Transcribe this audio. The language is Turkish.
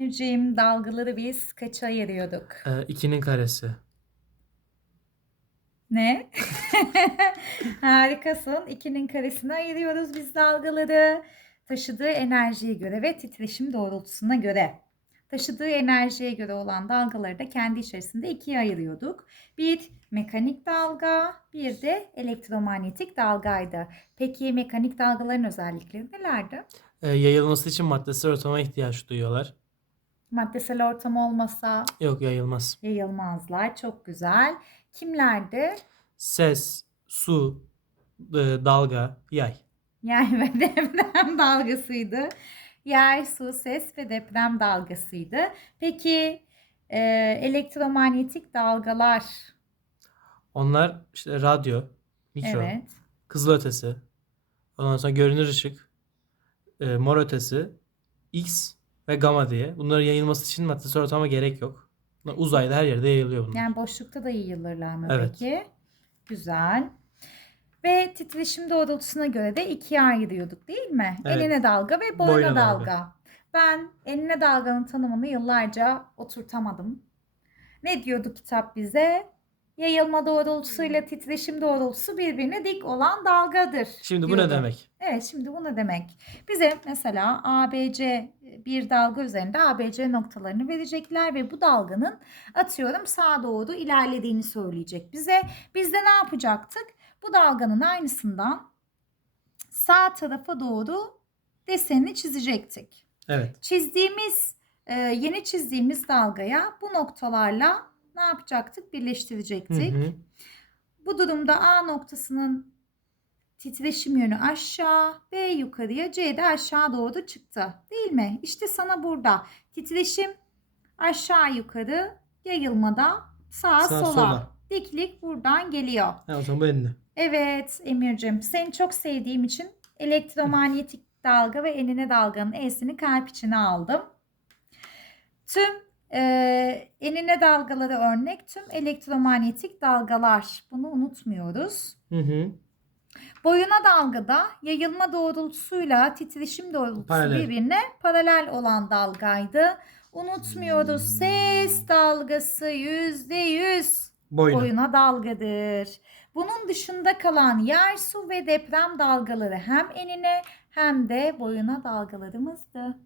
Emirciğim dalgaları biz kaça ayırıyorduk? Ee, ikinin karesi. Ne? Harikasın. İkinin karesine ayırıyoruz biz dalgaları. Taşıdığı enerjiye göre ve titreşim doğrultusuna göre. Taşıdığı enerjiye göre olan dalgaları da kendi içerisinde ikiye ayırıyorduk. Bir mekanik dalga, bir de elektromanyetik dalgaydı. Peki mekanik dalgaların özellikleri nelerdi? Ee, yayılması için maddesel ortama ihtiyaç duyuyorlar. Maddesel ortam olmasa Yok yayılmaz. yayılmazlar. Çok güzel. Kimlerdi? Ses, su, e, dalga, yay. Yay ve deprem dalgasıydı. Yay, su, ses ve deprem dalgasıydı. Peki e, elektromanyetik dalgalar Onlar işte radyo, mikro, evet. kızılötesi, ondan sonra görünür ışık, e, mor ötesi, X ve gamma diye. Bunların yayılması için maddesel ortama gerek yok. Uzayda her yerde yayılıyor bunlar. Yani boşlukta da yayılırlar mı Evet. peki? Güzel. Ve titreşim doğrultusuna göre de ikiye ayırıyorduk değil mi? Evet. Enine dalga ve boyuna, Boyuna dalga. dalga. Ben enine dalganın tanımını yıllarca oturtamadım. Ne diyordu kitap bize? Yayılma doğrultusuyla titreşim doğrultusu birbirine dik olan dalgadır. Şimdi bu ne diyordu. demek? Evet şimdi bu ne demek? Bize mesela ABC bir dalga üzerinde ABC noktalarını verecekler ve bu dalganın atıyorum sağa doğru ilerlediğini söyleyecek bize. Biz de ne yapacaktık? Bu dalganın aynısından sağ tarafa doğru desenini çizecektik. Evet. Çizdiğimiz e, yeni çizdiğimiz dalgaya bu noktalarla ne yapacaktık? Hı Birleştirecektik. hı. Bu durumda A noktasının titreşim yönü aşağı ve yukarıya C de aşağı doğru çıktı. Değil mi? İşte sana burada titreşim aşağı yukarı yayılmada sağa Sağa, sola. sola. Diklik buradan geliyor. Ha, o zaman bu enine. Evet Emir'cim seni çok sevdiğim için elektromanyetik dalga ve enine dalganın E'sini kalp içine aldım. Tüm e, enine dalgaları örnek tüm elektromanyetik dalgalar. Bunu unutmuyoruz. Hı hı. Boyuna dalgada yayılma doğrultusuyla titreşim doğrultusu Paralel. birbirine paralel olan dalgaydı. Unutmuyoruz ses dalgası yüzde yüz Boyuna. boyuna dalgadır. Bunun dışında kalan yer, su ve deprem dalgaları hem enine hem de boyuna dalgalarımızdı.